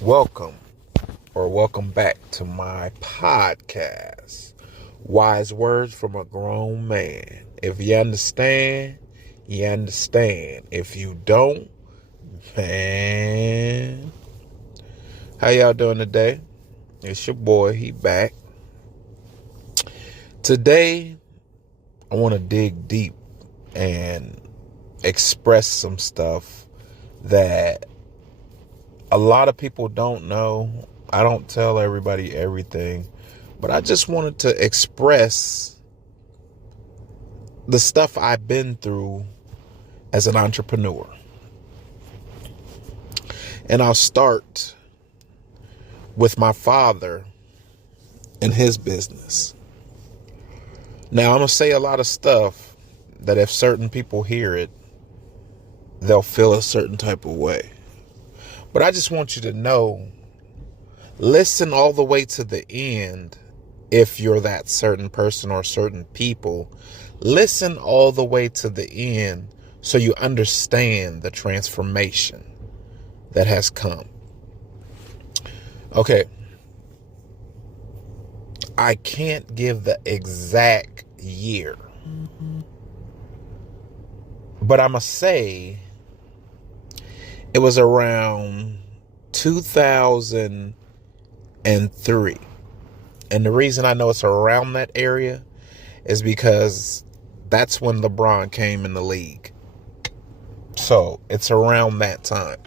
Welcome or welcome back to my podcast. Wise words from a grown man. If you understand, you understand. If you don't, man. How y'all doing today? It's your boy, he back. Today, I want to dig deep and express some stuff that a lot of people don't know. I don't tell everybody everything, but I just wanted to express the stuff I've been through as an entrepreneur. And I'll start with my father and his business. Now, I'm going to say a lot of stuff that if certain people hear it, they'll feel a certain type of way. But I just want you to know, listen all the way to the end if you're that certain person or certain people. Listen all the way to the end so you understand the transformation that has come. Okay. I can't give the exact year, but I'm going to say it was around 2003. And the reason I know it's around that area is because that's when LeBron came in the league. So it's around that time.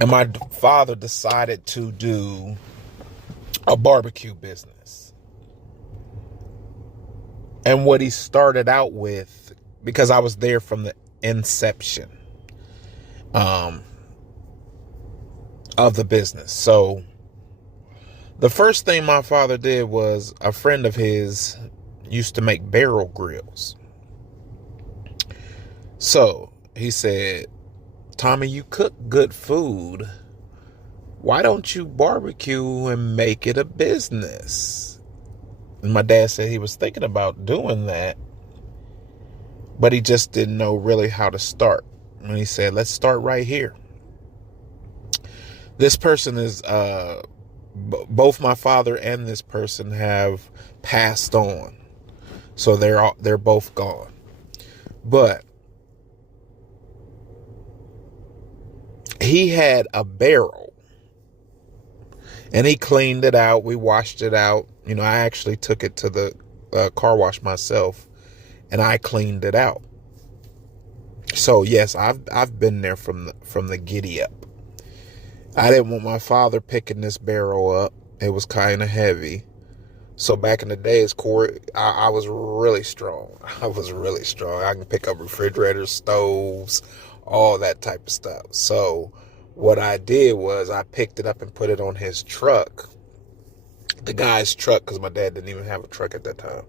And my father decided to do a barbecue business. And what he started out with, because I was there from the inception of the business. So the first thing my father did was, a friend of his used to make barrel grills. So he said, "Tommy, you cook good food. Why don't you barbecue and make it a business?" And my dad said he was thinking about doing that, but he just didn't know really how to start. And he said, "Let's start right here." This person is, both my father and this person have passed on. So they're both gone. But he had a barrel and he cleaned it out. We washed it out. You know, I actually took it to the car wash myself and I cleaned it out. So yes, I've been there from the giddy up. I didn't want my father picking this barrel up. It was kind of heavy. So back in the days, Corey, I was really strong. I was really strong. I can pick up refrigerators, stoves, all that type of stuff. So what I did was I picked it up and put it on his truck. The guy's truck, because my dad didn't even have a truck at that time.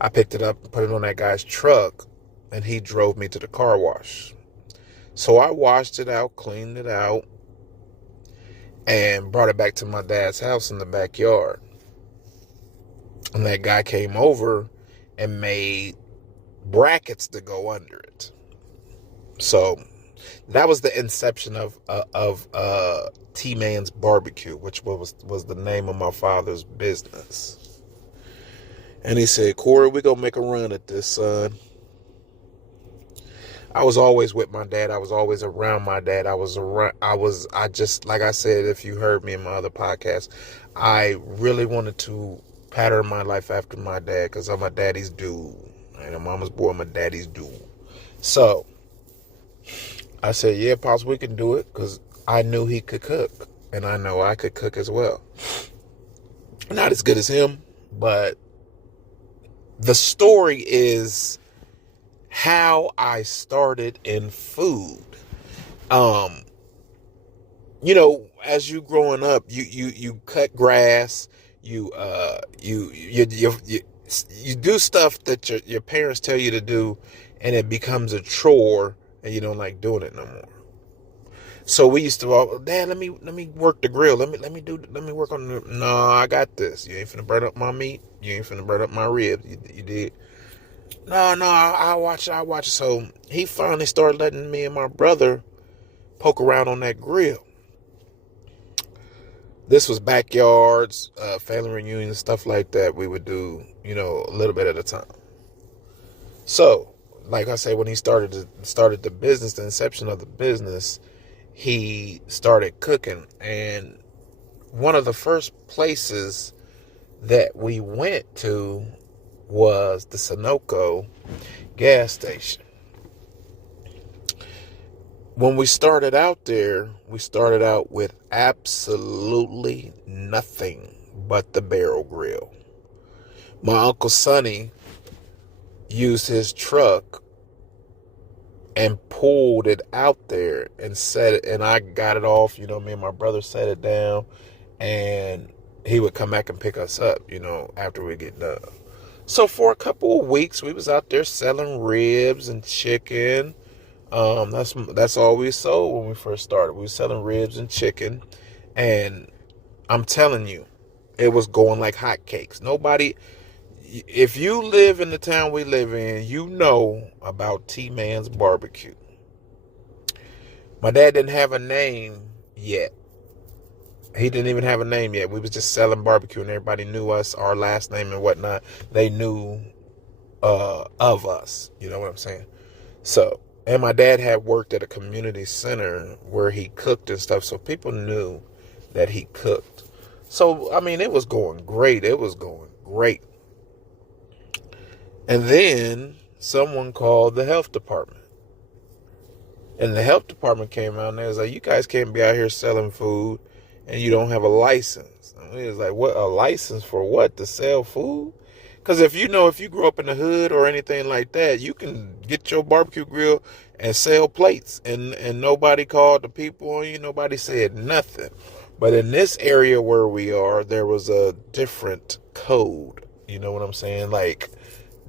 I picked it up and put it on that guy's truck, and he drove me to the car wash. So I washed it out, cleaned it out, and brought it back to my dad's house in the backyard. And that guy came over and made brackets to go under it. So that was the inception of T-Man's Barbecue, which was the name of my father's business. And he said, "Corey, we're going to make a run at this, son." I was always with my dad. I was always around my dad. I just, like I said, if you heard me in my other podcast, I really wanted to pattern my life after my dad because I'm my daddy's dude. I ain't a mama's boy, I'm a daddy's dude. So I said, "Yeah, Pops, we can do it," because I knew he could cook and I know I could cook as well. Not as good as him, but the story is how I started in food. You know, as you growing up, you cut grass, you do stuff that your parents tell you to do, and it becomes a chore, and you don't like doing it no more. So we used to, "Dad, let me work the grill. Let me work on the." "No, I got this. You ain't finna burn up my meat. You ain't finna burn up my ribs. You did." "No, I'll watch it. So he finally started letting me and my brother poke around on that grill. This was backyards, family reunions, stuff like that. We would do, a little bit at a time. So, like I say, when he started the business, the inception of the business, he started cooking. And one of the first places that we went to was the Sunoco gas station. When we started out there, we started out with absolutely nothing but the barrel grill. My Uncle Sonny used his truck and pulled it out there and set it, and I got it off. Me and my brother set it down, and he would come back and pick us up, after we get done. So for a couple of weeks, we was out there selling ribs and chicken. That's all we sold when we first started. We were selling ribs and chicken, and I'm telling you, it was going like hotcakes. If you live in the town we live in, you know about T-Man's Barbecue. My dad didn't have a name yet. He didn't even have a name yet. We was just selling barbecue, and everybody knew us, our last name and whatnot. They knew of us. You know what I'm saying? So, and my dad had worked at a community center where he cooked and stuff, so people knew that he cooked. So, it was going great. It was going great. And then someone called the health department. And the health department came out and they was like, you guys can't be out here selling food and you don't have a license. And we was like, what, a license for what? To sell food? Because if you grew up in the hood or anything like that, you can get your barbecue grill and sell plates. And nobody called the people on you. Nobody said nothing. But in this area where we are, there was a different code. You know what I'm saying? Like,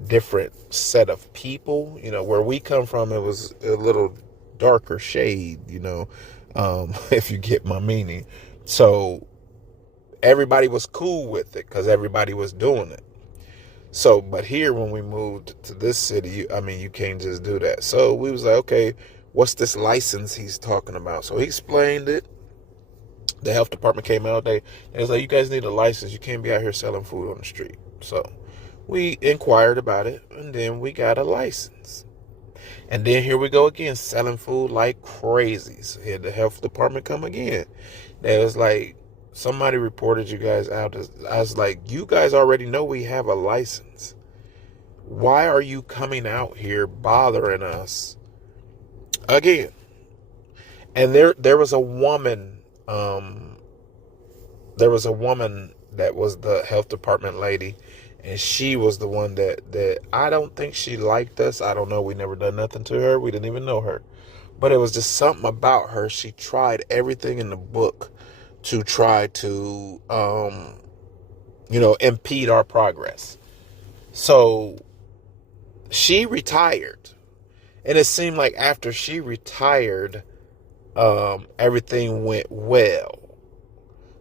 different set of people. Where we come from, it was a little darker shade, if you get my meaning. So everybody was cool with it because everybody was doing it. So, but here when we moved to this city, you can't just do that. So we was like, okay, what's this license he's talking about? So he explained it. The health department came out. They was like, you guys need a license. You can't be out here selling food on the street. So we inquired about it, and then we got a license. And then here we go again, selling food like crazy. So here the health department come again. They was like, somebody reported you guys out. I was like, you guys already know we have a license. Why are you coming out here bothering us again? And there was a woman, that was the health department lady, and she was the one that I don't think she liked us. I don't know. We never done nothing to her. We didn't even know her. But it was just something about her. She tried everything in the book to try to, impede our progress. So she retired. And it seemed like after she retired, everything went well.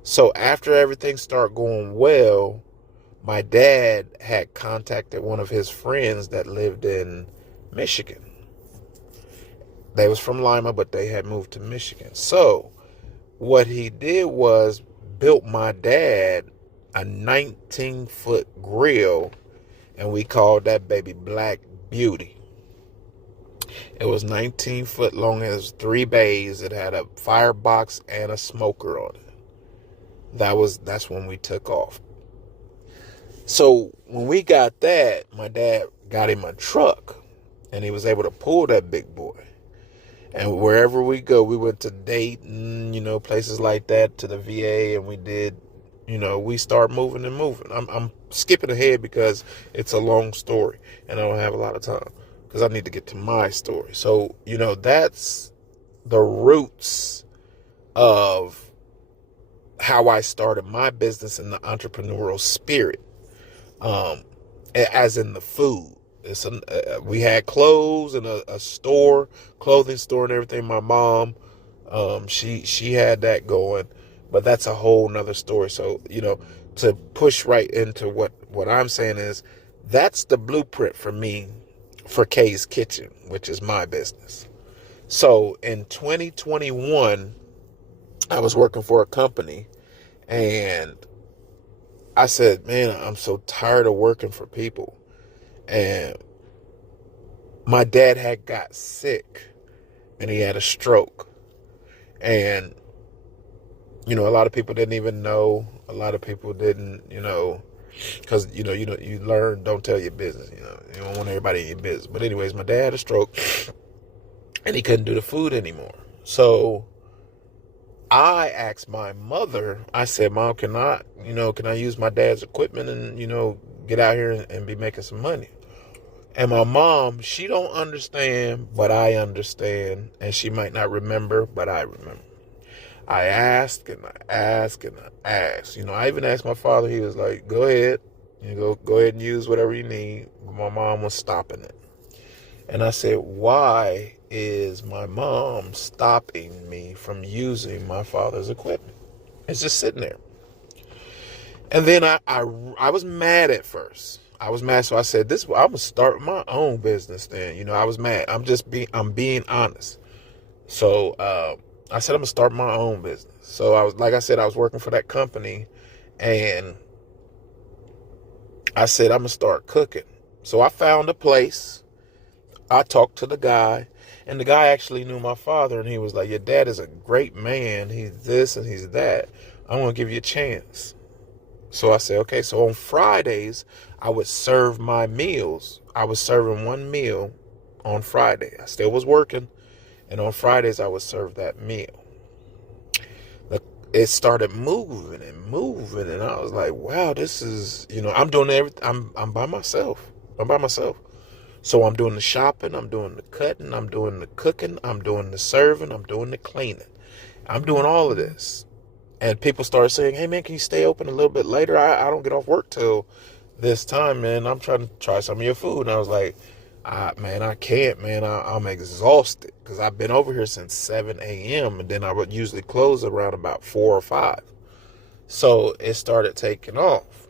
So after everything started going well, my dad had contacted one of his friends that lived in Michigan. They was from Lima, but they had moved to Michigan. So what he did was built my dad a 19-foot grill, and we called that baby Black Beauty. It was 19 foot long. It was 3 bays. It had a firebox and a smoker on it. That's when we took off. So when we got that, my dad got him a truck, and he was able to pull that big boy. And wherever we go, we went to Dayton, places like that, to the VA, and we did, we start moving and moving. I'm skipping ahead because it's a long story, and I don't have a lot of time because I need to get to my story. So, that's the roots of how I started my business in the entrepreneurial spirit, as in the food. We had clothes and a store, clothing store and everything. My mom, she had that going, but that's a whole nother story. So, to push right into what I'm saying is, that's the blueprint for me for Kay's Kitchen, which is my business. So in 2021, I was working for a company, and I said, man, I'm so tired of working for people. And my dad had got sick, and he had a stroke. And, a lot of people didn't even know. A lot of people didn't, because, you learn, don't tell your business. You don't want everybody in your business. But anyways, my dad had a stroke, and he couldn't do the food anymore. So I asked my mother, I said, Mom, can I use my dad's equipment and, get out here and be making some money? And my mom, she don't understand, but I understand. And she might not remember, but I remember. I asked and I asked and I asked. I even asked my father. He was like, go ahead. Go ahead and use whatever you need. But my mom was stopping it. And I said, why is my mom stopping me from using my father's equipment? It's just sitting there. And then I was mad at first. I was mad, so I said, I'm gonna start my own business then. I was mad. I'm being honest. So I said I'm gonna start my own business. So I was working for that company, and I said I'm gonna start cooking. So I found a place. I talked to the guy, and the guy actually knew my father, and he was like, your dad is a great man. He's this and he's that. I'm gonna give you a chance. So I said, okay. So on Fridays, I would serve my meals. I was serving one meal on Friday. I still was working. And on Fridays, I would serve that meal. It started moving and moving. And I was like, wow, this is, I'm doing everything. I'm by myself. So I'm doing the shopping. I'm doing the cutting. I'm doing the cooking. I'm doing the serving. I'm doing the cleaning. I'm doing all of this. And people started saying, hey, man, can you stay open a little bit later? I don't get off work till this time, man. I'm trying to try some of your food. And I was like, man, I can't, man. I'm exhausted because I've been over here since 7 a.m. And then I would usually close around about 4 or 5. So it started taking off.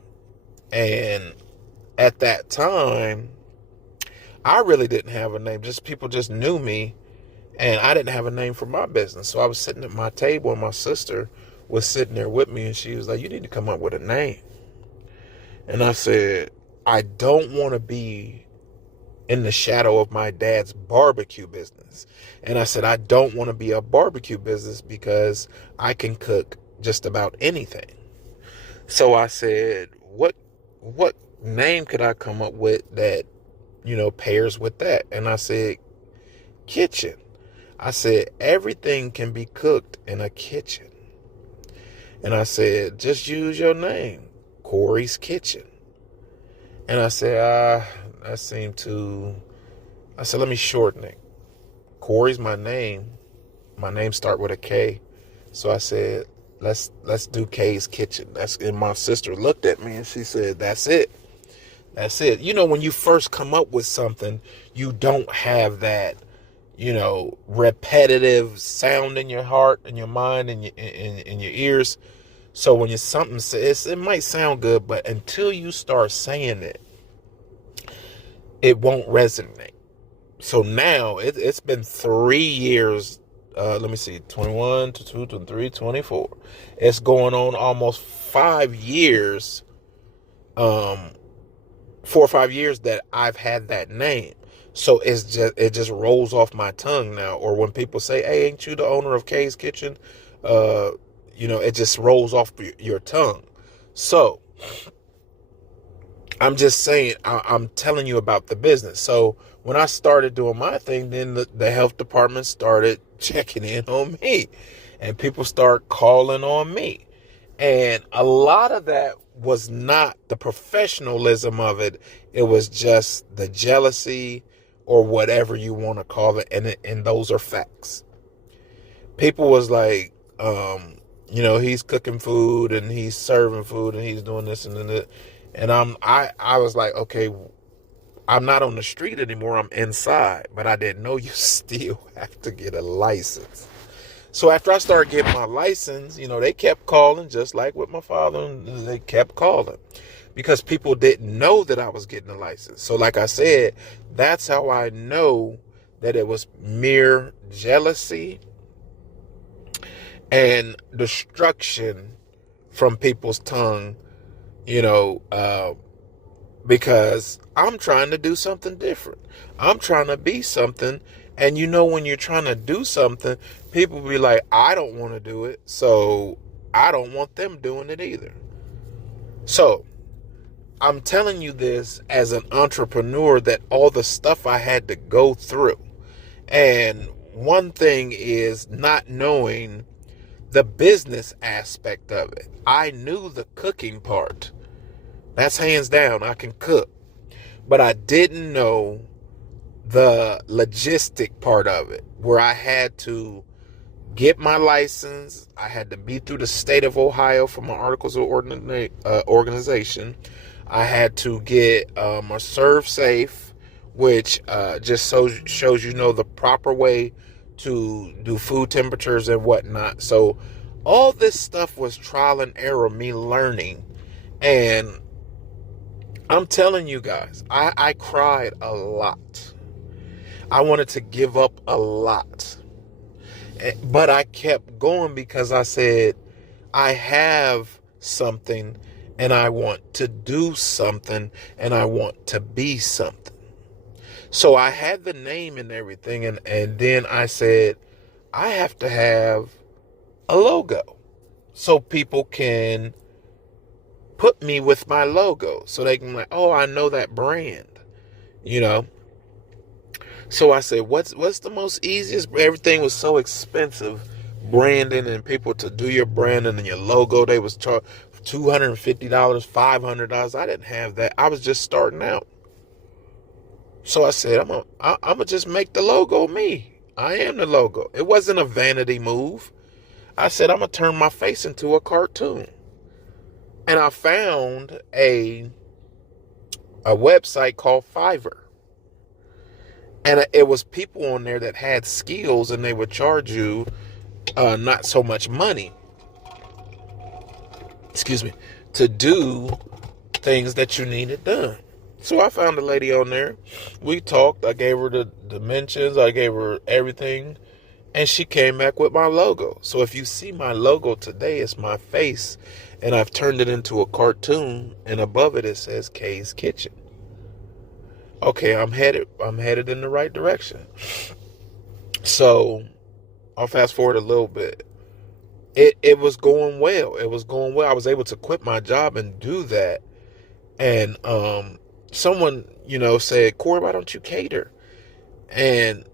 And at that time, I really didn't have a name. People just knew me. And I didn't have a name for my business. So I was sitting at my table, and my sister was sitting there with me, and she was like, you need to come up with a name. And I said, I don't want to be in the shadow of my dad's barbecue business. And I said, I don't want to be a barbecue business because I can cook just about anything. So I said, what name could I come up with that, pairs with that? And I said, kitchen. I said, everything can be cooked in a kitchen. And I said, just use your name, Corey's Kitchen. And I said, that seemed too, I said, let me shorten it. Corey's my name. My name start with a K. So I said, let's do K's Kitchen. And my sister looked at me and she said, that's it. That's it. When you first come up with something, you don't have that, repetitive sound in your heart and your mind and in your ears. So when something says, it might sound good, but until you start saying it, it won't resonate. So now it's been 3 years. Let me see, 21, 22, 23, 24. It's going on almost 5 years. 4 or 5 years that I've had that name. So it just rolls off my tongue now. Or when people say, hey, ain't you the owner of K's Kitchen? It just rolls off your tongue. So I'm just saying, I'm telling you about the business. So when I started doing my thing, then the health department started checking in on me, and people start calling on me. And a lot of that was not the professionalism of it. It was just the jealousy or whatever you want to call it. And those are facts. People was like, he's cooking food and he's serving food and he's doing this and that. And I was like, okay, I'm not on the street anymore. I'm inside. But I didn't know you still have to get a license. So after I started getting my license, they kept calling, just like with my father. And they kept calling because people didn't know that I was getting a license. So like I said, that's how I know that it was mere jealousy and destruction from people's tongue, you know, because I'm trying to do something different. I'm trying to be something. And you know, when you're trying to do something, people be like, I don't want to do it, so I don't want them doing it either. So I'm telling you this as an entrepreneur, that all the stuff I had to go through. And one thing is not knowing the business aspect of it. I knew the cooking part. That's hands down. I can cook. But I didn't know the logistic part of it, where I had to get my license. I had to be through the state of Ohio for my articles of organization. I had to get a serve safe, which just shows you know the proper way to do food temperatures and whatnot. So all this stuff was trial and error, me learning. And I'm telling you guys, I cried a lot. I wanted to give up a lot. But I kept going because I said, I have something and I want to do something and I want to be something. So I had the name and everything. And then I said, I have to have a logo so people can put me with my logo. So they can like, oh, I know that brand, you know. So I said, what's the most easiest? Everything was so expensive, branding and people to do your branding and your logo. They was charged $250, $500. I didn't have that. I was just starting out. So I said, I'm gonna just make the logo me. I am the logo. It wasn't a vanity move. I said, I'm gonna turn my face into a cartoon. And I found a website called Fiverr. And it was people on there that had skills, and they would charge you not so much money, to do things that you needed done. So I found a lady on there. We talked. I gave her the dimensions. I gave her everything. And she came back with my logo. So if you see my logo today, it's my face. And I've turned it into a cartoon. And above it, it says Kay's Kitchen. Okay, I'm headed in the right direction. So I'll fast forward a little bit. It was going well. It was going well. I was able to quit my job and do that. And someone, said, Corey, why don't you cater? And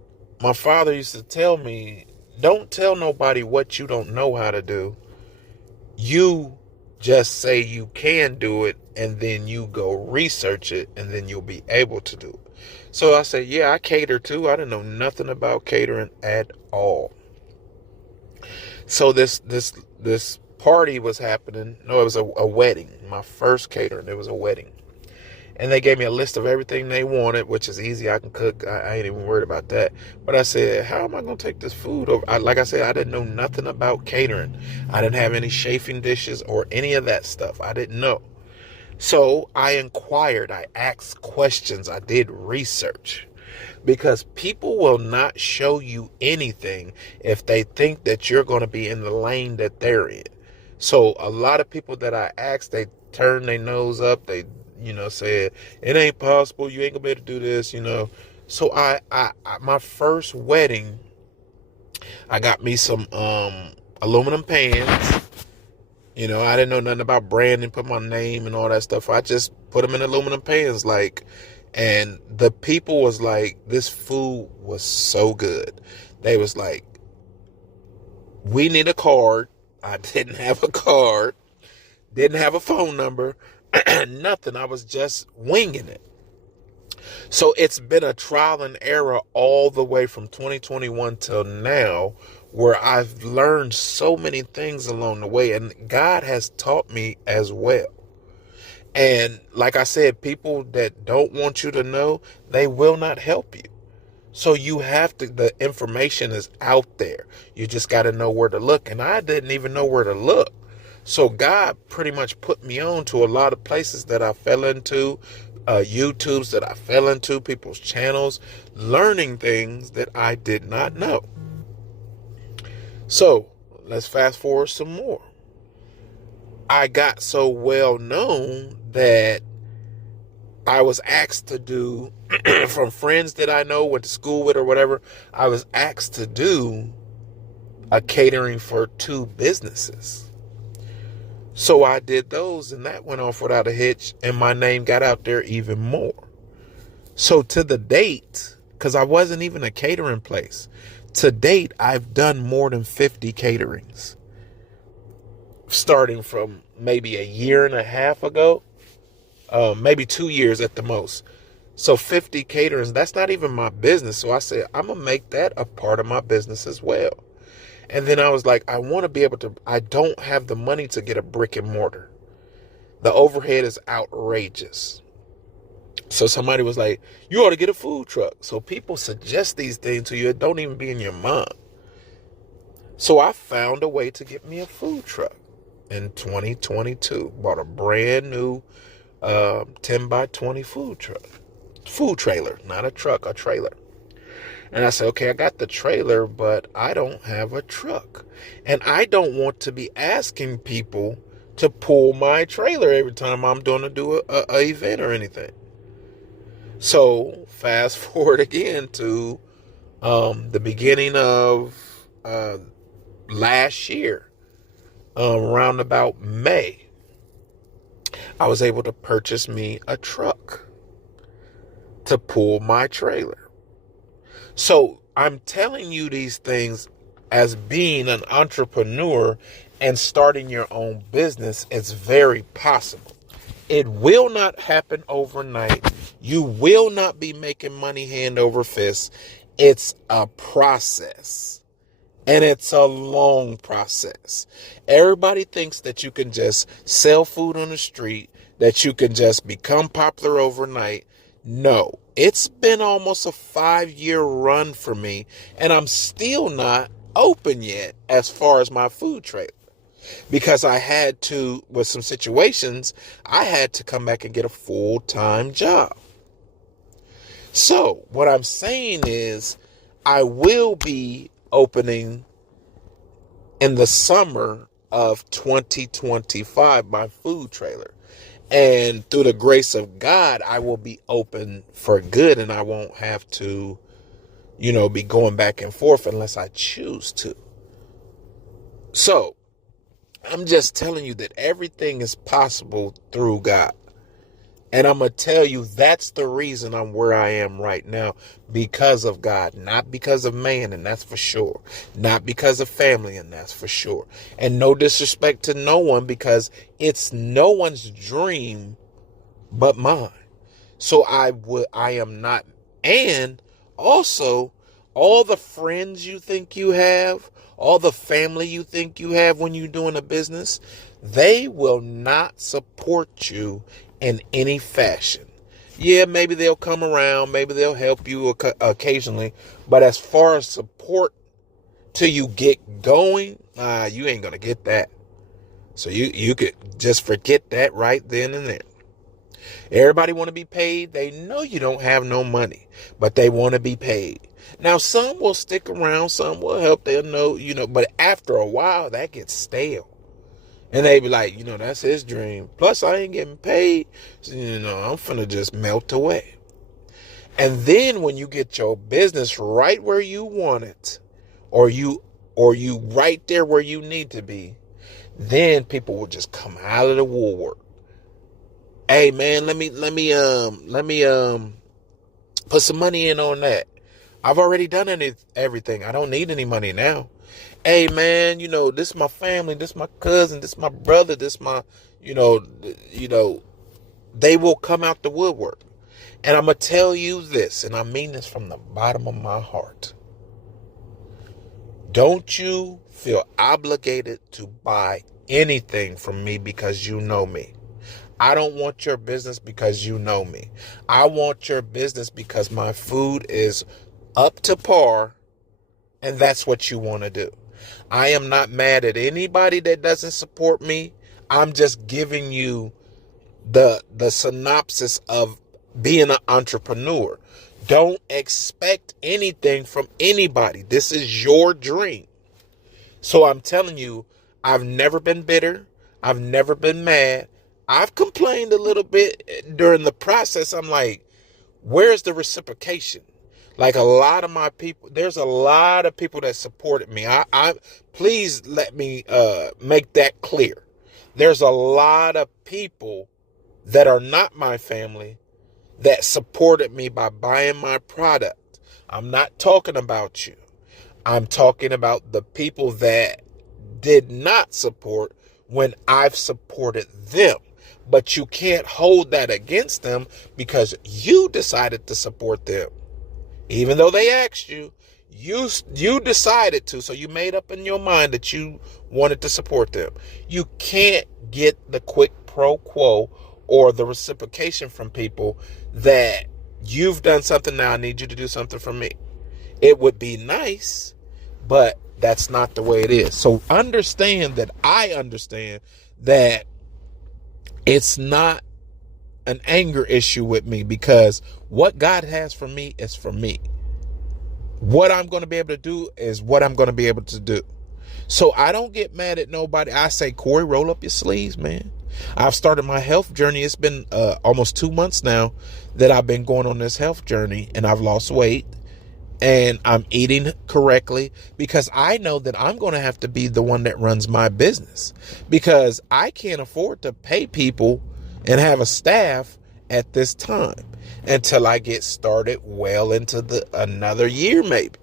my father used to tell me, don't tell nobody what you don't know how to do. You just say you can do it, and then you go research it, and then you'll be able to do it. So I said, yeah, I cater too. I didn't know nothing about catering at all. So this party was happening. No, it was a wedding. My first catering, it was a wedding. And they gave me a list of everything they wanted, which is easy. I can cook. I ain't even worried about that. But I said, how am I going to take this food over? Like I said, I didn't know nothing about catering. I didn't have any chafing dishes or any of that stuff. I didn't know. So I inquired. I asked questions. I did research. Because people will not show you anything if they think that you're going to be in the lane that they're in. So a lot of people that I asked, they turn their nose up. They said, it ain't possible. You ain't gonna be able to do this, So I my first wedding, I got me some aluminum pans. I didn't know nothing about branding, put my name and all that stuff. I just put them in aluminum pans, and the people was like, this food was so good. They was like, we need a card. I didn't have a card, didn't have a phone number. Nothing. I was just winging it. So it's been a trial and error all the way from 2021 till now, where I've learned so many things along the way, and God has taught me as well. And like I said, people that don't want you to know, they will not help you. So you have to, the information is out there. You just got to know where to look. And I didn't even know where to look. So God pretty much put me on to a lot of places that I fell into, YouTubes that I fell into, people's channels, learning things that I did not know. So let's fast forward some more. I got so well known that I was asked to do, from friends that I know, went to school with or whatever, I was asked to do a catering for 2 businesses. So I did those, and that went off without a hitch, and my name got out there even more. So to the date, because I wasn't even a catering place, to date, I've done more than 50 caterings. Starting from maybe a year and a half ago, maybe 2 years at the most. So 50 caterings, that's not even my business. So I said, I'm going to make that a part of my business as well. And then I was like, I want to be able to, I don't have the money to get a brick and mortar. The overhead is outrageous. So somebody was like, you ought to get a food truck. So people suggest these things to you. It don't even be in your mind. So I found a way to get me a food truck in 2022. Bought a brand new 10 by 20 food trailer, not a truck, a trailer. And I said, okay, I got the trailer, but I don't have a truck. And I don't want to be asking people to pull my trailer every time I'm going to do a event or anything. So fast forward again to the beginning of last year, around about May, I was able to purchase me a truck to pull my trailer. So I'm telling you these things as being an entrepreneur and starting your own business is very possible. It will not happen overnight. You will not be making money hand over fist. It's a process. And it's a long process. Everybody thinks that you can just sell food on the street, that you can just become popular overnight. No, it's been almost a 5-year run for me, and I'm still not open yet as far as my food trailer. Because I had to, with some situations, I had to come back and get a full-time job. So what I'm saying is I will be opening in the summer of 2025 my food trailer. And through the grace of God, I will be open for good, and I won't have to, be going back and forth unless I choose to. So I'm just telling you that everything is possible through God. And I'm going to tell you that's the reason I'm where I am right now, because of God, not because of man, and that's for sure. Not because of family, and that's for sure. And no disrespect to no one, because it's no one's dream but mine. So I am not. And also, all the friends you think you have, all the family you think you have when you're doing a business, they will not support you in any fashion. Yeah, maybe they'll come around, maybe they'll help you occasionally, but as far as support till you get going, you ain't gonna get that. So you could just forget that right then and there. Everybody want to be paid. They know you don't have no money, but they want to be paid. Now, some will stick around, some will help. They'll know, but after a while, that gets stale. And they be like, that's his dream. Plus, I ain't getting paid. So, I'm finna just melt away. And then when you get your business right where you want it, or you right there where you need to be, then people will just come out of the woodwork. Hey man, let me put some money in on that. I've already done everything. I don't need any money now. Hey man, this is my family, this is my cousin, this is my brother, this is my, they will come out the woodwork. And I'm going to tell you this, and I mean this from the bottom of my heart. Don't you feel obligated to buy anything from me because you know me. I don't want your business because you know me. I want your business because my food is up to par, and that's what you want to do. I am not mad at anybody that doesn't support me. I'm just giving you the synopsis of being an entrepreneur. Don't expect anything from anybody. This is your dream. So I'm telling you, I've never been bitter. I've never been mad. I've complained a little bit during the process. I'm like, where's the reciprocation? Like a lot of my people, there's a lot of people that supported me. I please let me make that clear. There's a lot of people that are not my family that supported me by buying my product. I'm not talking about you. I'm talking about the people that did not support when I've supported them. But you can't hold that against them because you decided to support them. Even though they asked you, you decided to. So you made up in your mind that you wanted to support them. You can't get the quid pro quo or the reciprocation from people that you've done something, now I need you to do something for me. It would be nice, but that's not the way it is. So understand that I understand that it's not an anger issue with me, because what God has for me is for me. What I'm going to be able to do is what I'm going to be able to do. So I don't get mad at nobody. I say, Corey, roll up your sleeves, man. I've started my health journey. It's been almost 2 months now that I've been going on this health journey, and I've lost weight and I'm eating correctly, because I know that I'm going to have to be the one that runs my business, because I can't afford to pay people and have a staff at this time until I get started well into another year maybe.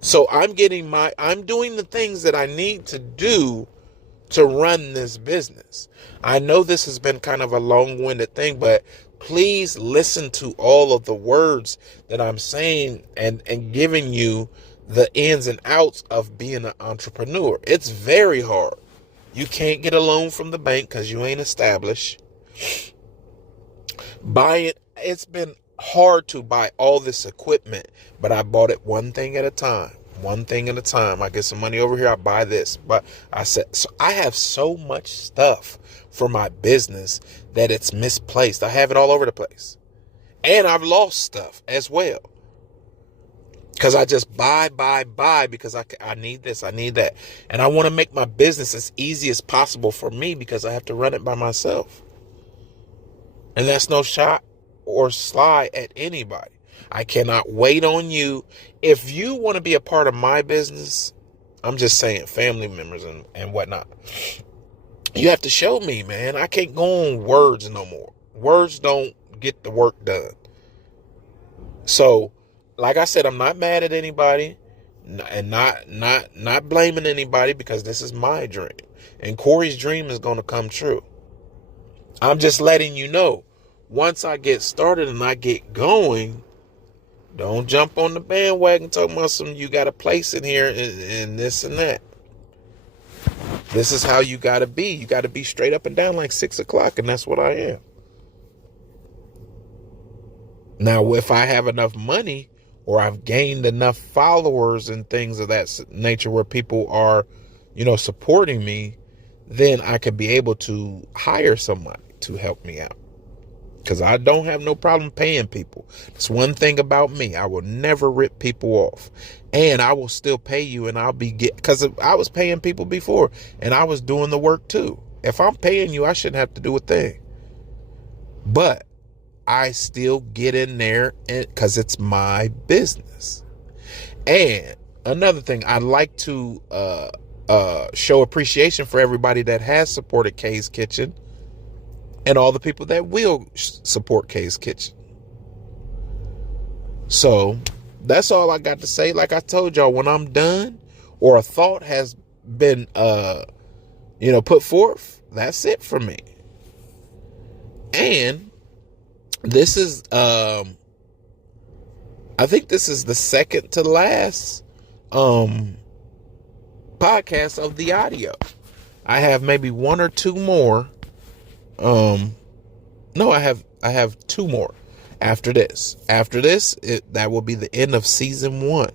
So I'm doing the things that I need to do to run this business. I know this has been kind of a long-winded thing, but please listen to all of the words that I'm saying and giving you the ins and outs of being an entrepreneur. It's very hard. You can't get a loan from the bank because you ain't established. It's been hard to buy all this equipment, but I bought it one thing at a time. One thing at a time. I get some money over here, I buy this. But I said, so I have so much stuff for my business that it's misplaced. I have it all over the place. And I've lost stuff as well. Because I just buy because I need this, I need that. And I want to make my business as easy as possible for me, because I have to run it by myself. And that's no shot or slide at anybody. I cannot wait on you. If you want to be a part of my business, I'm just saying, family members and whatnot, you have to show me, man. I can't go on words no more. Words don't get the work done. So, like I said, I'm not mad at anybody and not blaming anybody, because this is my dream. And Corey's dream is going to come true. I'm just letting you know, once I get started and I get going, don't jump on the bandwagon talking about you got a place in here and this and that. This is how you got to be. You got to be straight up and down like 6 o'clock, and that's what I am. Now, if I have enough money or I've gained enough followers and things of that nature where people are, supporting me, then I could be able to hire somebody to help me out. Because I don't have no problem paying people. It's one thing about me. I will never rip people off. And I will still pay you, and because I was paying people before and I was doing the work too. If I'm paying you, I shouldn't have to do a thing. But I still get in there because it's my business. And another thing, I'd like to show appreciation for everybody that has supported Kay's Kitchen and all the people that will support Kay's Kitchen. So that's all I got to say. Like I told y'all, when I'm done or a thought has been put forth, that's it for me. And this is I think this is the second to last podcast of the audio. I have maybe one or two more. No, I have two more after this. After this, that will be the end of season 1.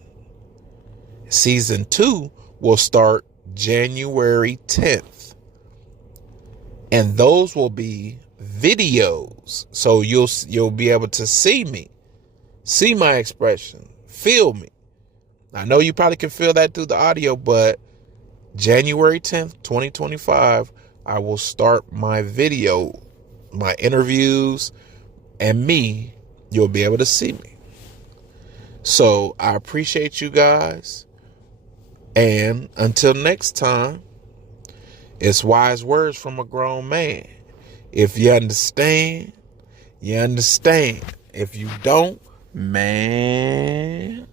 Season 2 will start January 10th. And those will be videos. So you'll be able to see me, see my expression, feel me. I know you probably can feel that through the audio, but January 10th, 2025, I will start my video, my interviews, and me. You'll be able to see me. So I appreciate you guys. And until next time, it's wise words from a grown man. If you understand, you understand. If you don't, man.